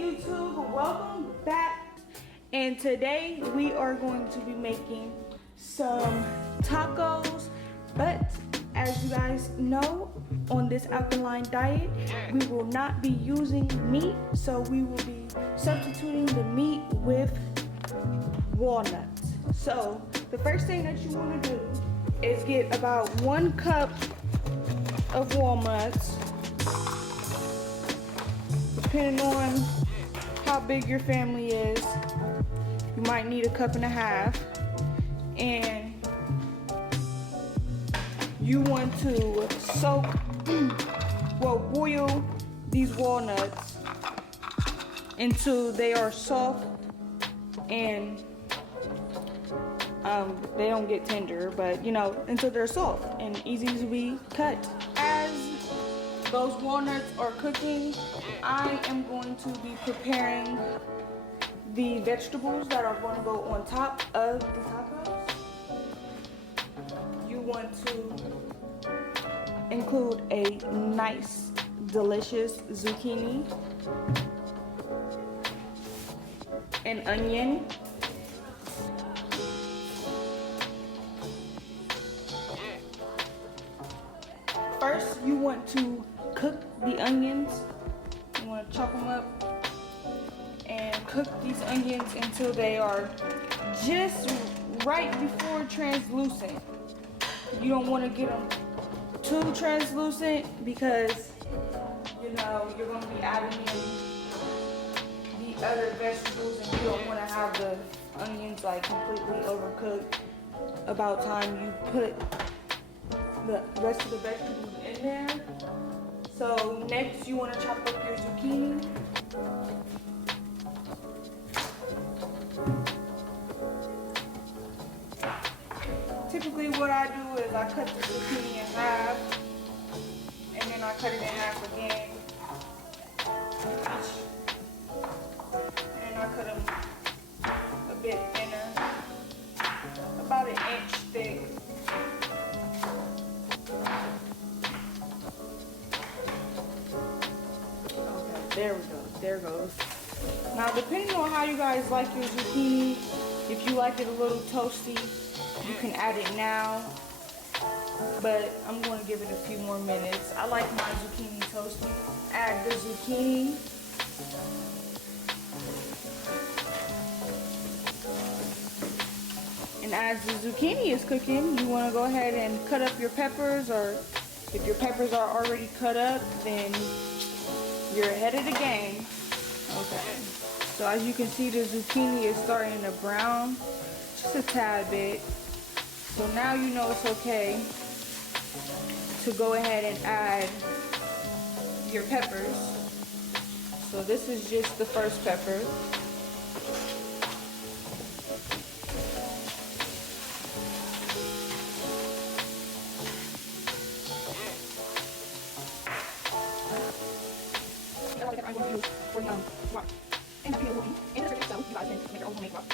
YouTube, welcome back. And today we are going to be making some tacos, but as you guys know, on this alkaline diet we will not be using meat, so we will be substituting the meat with walnuts. So the first thing that you want to do is get about 1 cup of walnuts. Depending on how big your family is, you might need 1.5 cups. And you want to boil these walnuts until they are soft and they don't get tender, but you know, until they're soft and easy to be cut. As those walnuts are cooking, I am going to be preparing the vegetables that are going to go on top of the tacos. You want to include a nice, delicious zucchini, an onion, first you want to cook the onions. You want to chop them up and cook these onions until they are just right before translucent. You don't want to get them too translucent because you know you're going to be adding in the other vegetables and you don't want to have the onions like completely overcooked about time you put the rest of the vegetables in there. So next you want to chop up your zucchini. Typically what I do is I cut the zucchini in half and then I cut it in half again. And I cut them a bit thinner, about 1 inch thick. There we go, there it goes. Now depending on how you guys like your zucchini, if you like it a little toasty, you can add it now, but I'm going to give it a few more minutes. I like my zucchini toasty. Add the zucchini. And as the zucchini is cooking, you want to go ahead and cut up your peppers, or if your peppers are already cut up, then you're ahead of the game. Okay. So as you can see, the zucchini is starting to brown just a tad bit. So now you know it's okay to go ahead and add your peppers. So this is just the first pepper. I'm going to use for rock. And that's going to be in the recipe, so you guys can make your own homemade rock.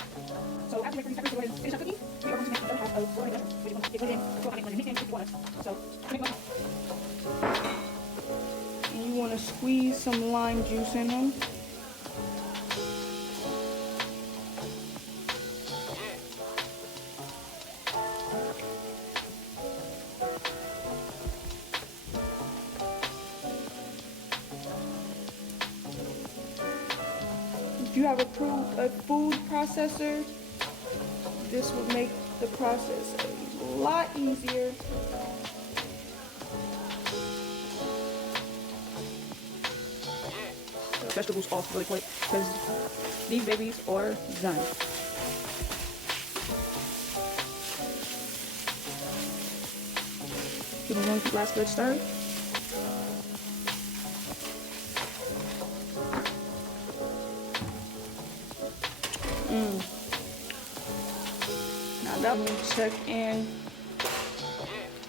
So after you wait for these peppers to go ahead and finish up cooking, we are going to make another half of boiling vegetables. We're going to get it in, so I'm going to mix in with walnuts. So, and you want to squeeze some lime juice in them. If you have a food processor, this would make the process a lot easier. Vegetables off really quick because these babies are done. Give them one last good stir. Now let me check in.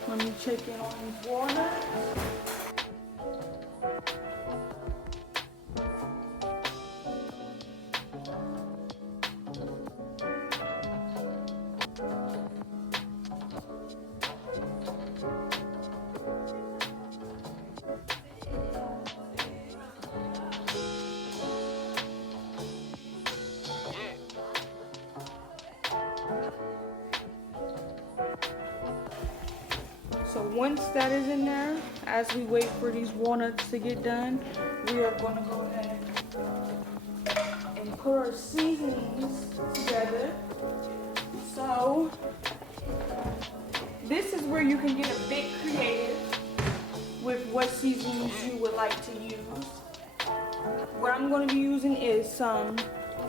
Let me check in on these walnuts. So once that is in there, as we wait for these walnuts to get done, we are going to go ahead and put our seasonings together. So this is where you can get a bit creative with what seasonings you would like to use. What I'm going to be using is some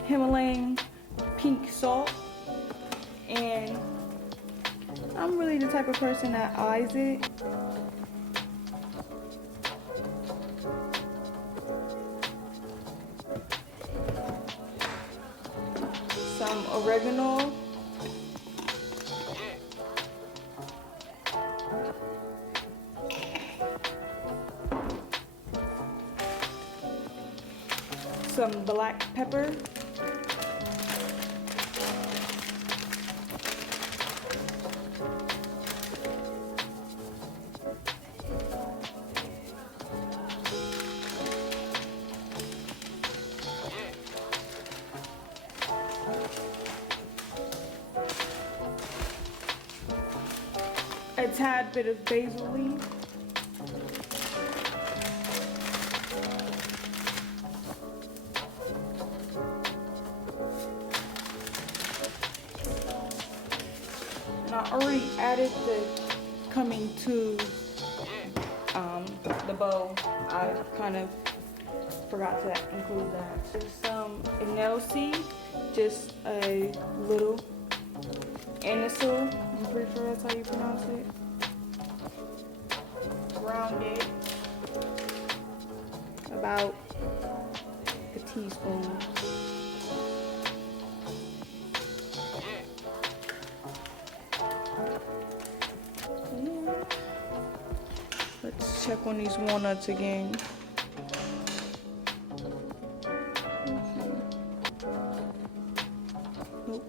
Himalayan pink salt, and I'm really the type of person that eyes it. Some oregano. Some black pepper. A tad bit of basil leaf. And I already added the coming to the bowl. I kind of forgot to include that. There's some fennel seed, just a little. Anisole, I'm pretty sure that's how you pronounce it. Ground it about a teaspoon. Let's check on these walnuts again. Nope.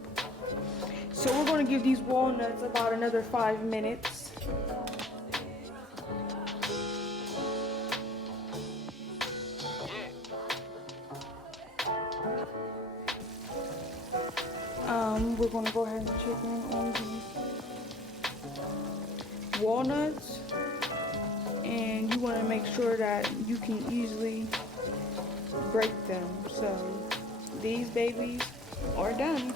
So we're going to give these walnuts about another 5 minutes. We're going to go ahead and check in on these walnuts, and you want to make sure that you can easily break them. So these babies are done.